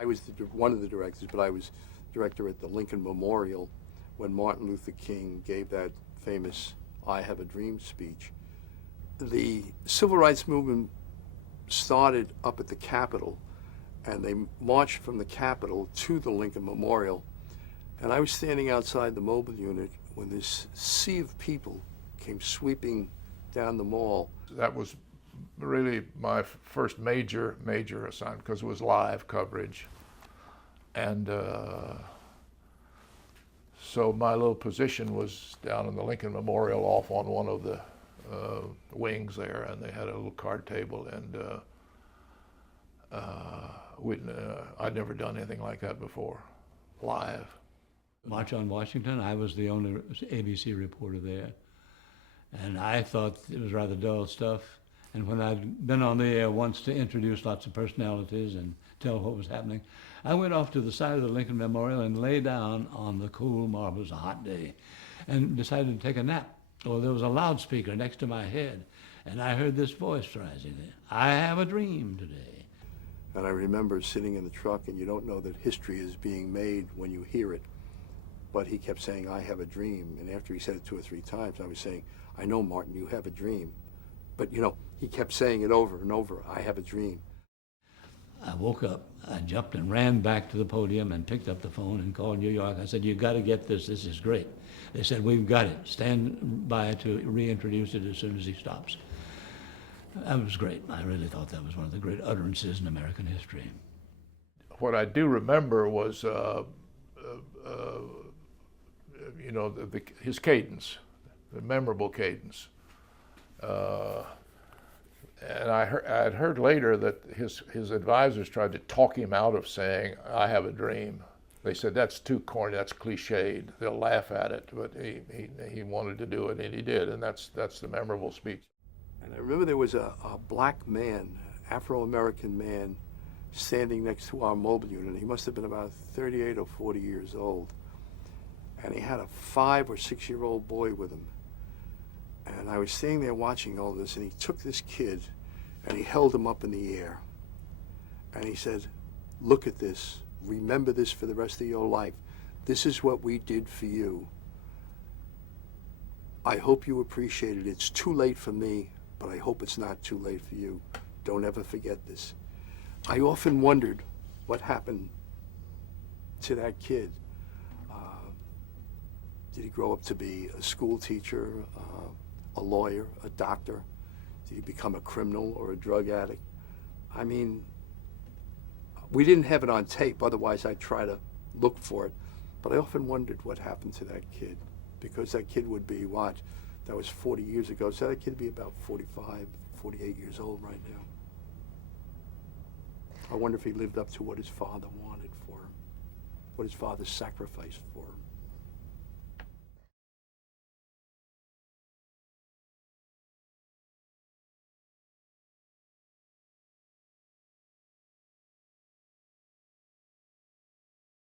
I was one of the directors, but I was director at the Lincoln Memorial when Martin Luther King gave that famous "I Have a Dream" speech. The civil rights movement started up at the Capitol, and they marched from the Capitol to the Lincoln Memorial. And I was standing outside the mobile unit when this sea of people came sweeping down the mall. That was really my first major assignment because it was live coverage. And so my little position was down in the Lincoln Memorial off on one of the wings there, and they had a little card table, and I'd never done anything like that before, live. March on Washington, I was the only ABC reporter there. And I thought it was rather dull stuff. And when I'd been on the air once to introduce lots of personalities and tell what was happening, I went off to the side of the Lincoln Memorial and lay down on the cool marbles, a hot day, and decided to take a nap. Well, there was a loudspeaker next to my head, and I heard this voice rising there, "I have a dream today." And I remember sitting in the truck, and you don't know that history is being made when you hear it. But he kept saying, "I have a dream." And after he said it 2 or 3 times, I was saying, "I know, Martin, you have a dream." But, you know, he kept saying it over and over, "I have a dream." I woke up, I jumped and ran back to the podium and picked up the phone and called New York. I said, "You got to get this. This is great." They said, "We've got it. Stand by to reintroduce it as soon as he stops." That was great. I really thought that was one of the great utterances in American history. What I do remember was, you know, his cadence, the memorable cadence. And I had heard later that his advisors tried to talk him out of saying, "I have a dream." They said, "That's too corny, that's cliched. They'll laugh at it." But he wanted to do it, and he did, and that's the memorable speech. And I remember there was a black man, Afro-American man, standing next to our mobile unit. He must have been about 38 or 40 years old. And he had a 5 or 6-year-old boy with him. And I was standing there watching all this, and he took this kid and he held him up in the air. And he said, "Look at this. Remember this for the rest of your life. This is what we did for you. I hope you appreciate it. It's too late for me, but I hope it's not too late for you. Don't ever forget this." I often wondered what happened to that kid. Did he grow up to be a school teacher, a lawyer, a doctor? Did he become a criminal or a drug addict? I mean, we didn't have it on tape, otherwise I'd try to look for it. But I often wondered what happened to that kid, because that kid would be, what, that was 40 years ago, so that kid would be about 45, 48 years old right now. I wonder if he lived up to what his father wanted for him, what his father sacrificed for him.